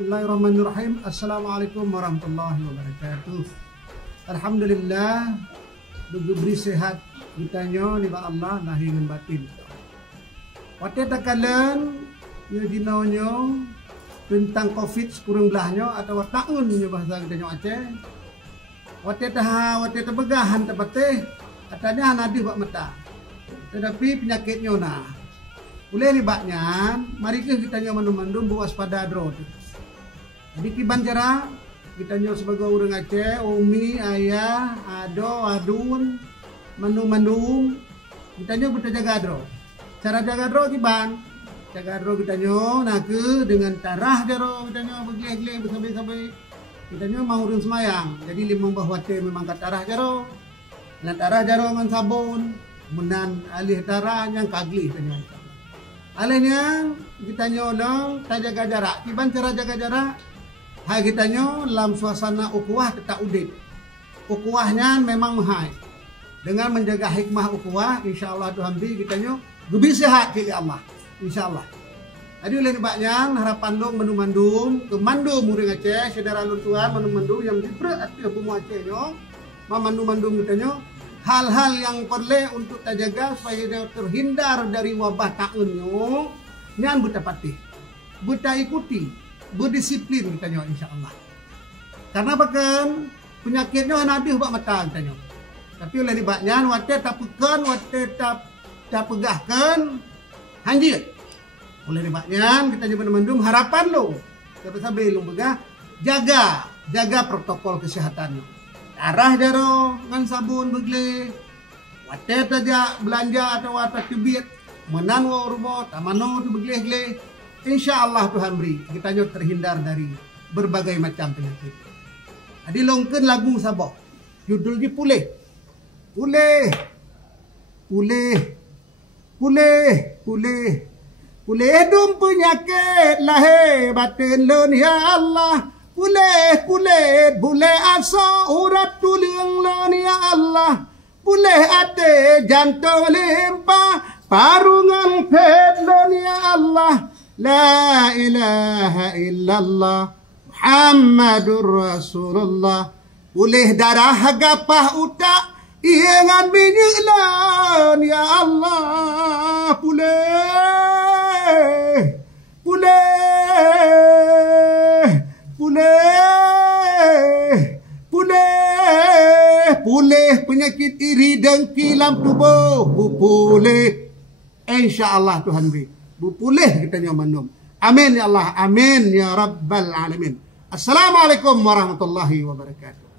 Bismillahirrahmanirrahim. Assalamualaikum warahmatullahi wabarakatuh. Alhamdulillah diberi sehat kitanya ni ba Allah lahir dan batin. Wate takalan nya dinonyo tentang Covid sekurang belahnya atau tahun nya bahasa kitanya Aceh. Wate tebegahan tepateh katanya nadih bak mata. Tetapi penyakitnya nah. Boleh ni baknya, mari kita nyo mandum-mandum waspada dro. Jadi kiban cara kita nyo sebagai orang Aceh, umi, ayah, ado, adun, mandum-mandum, kita nyo kita jaga dro. Cara jaga dro kiban, jaga dro kita nyo naku dengan tarah jaro kita nyo begleh-gleh bersabai-sabai. Kita nyo mau urun semayang, jadi limang bahwate memang kat tarah jaro. Dan tarah jaro dengan sabun, menan alih tarah yang kagli kita nyo. Alahnya kita nyolong tak jaga jarak. Kiban cara jaga jarak? Hai kita nyo dalam suasana ukuah tetap udip. Ukuahnya memang mahal. Dengan menjaga hikmah ukuah, insyaAllah Tuhan bi kita nyo lebih sehat kili Allah. InsyaAllah. Jadi oleh sebabnya harapan lo mandum-mandum kemandum muring Aceh, saudara lur tuan mandum-mandum yang diberat hati semua Aceh nyo, mandum-mandum kita nyo. Hal-hal yang perlu untuk terjaga supaya dia terhindar dari wabah taunnya, nyan buta patih, buta ikuti, berdisiplin kita nyo insyaAllah. Karena bahkan penyakitnya nadih bak mata kita nyo. Tapi oleh dibaknya, wate tak pekan, wate tak pegahkan, hanjir. Oleh dibaknya kita nyo mandum harapan lo, sampai lo begah, jaga protokol kesehatannya. Arah jaro ngan sabun begle, wate taja belanja atau wate tibit, menan wa urbo, tamano tu begle-gle. InsyaAllah Tuhan beri kita nyo terhindar dari berbagai macam penyakit. Adi longken lagu sabok, judulnya pulih, pulih, pulih, pulih, pulih, pulih dum penyakit lahir batin lun ya Allah. Pulih, pulih, boleh asa urat tulang lan ya Allah. Pulih ate jantung limpah, parungan pedlan ya Allah. La ilaha illallah, Muhammadur Rasulullah. Pulih darah gapah utak, iangan minyak lan ya Allah. Pulih, pulih. Pulih penyakit iri dengki dalam tubuh, pulih. InsyaAllah Tuhan beri. Pulih kita nyaman. Amin ya Allah, amin ya Rabbal Alamin. Assalamualaikum warahmatullahi wabarakatuh.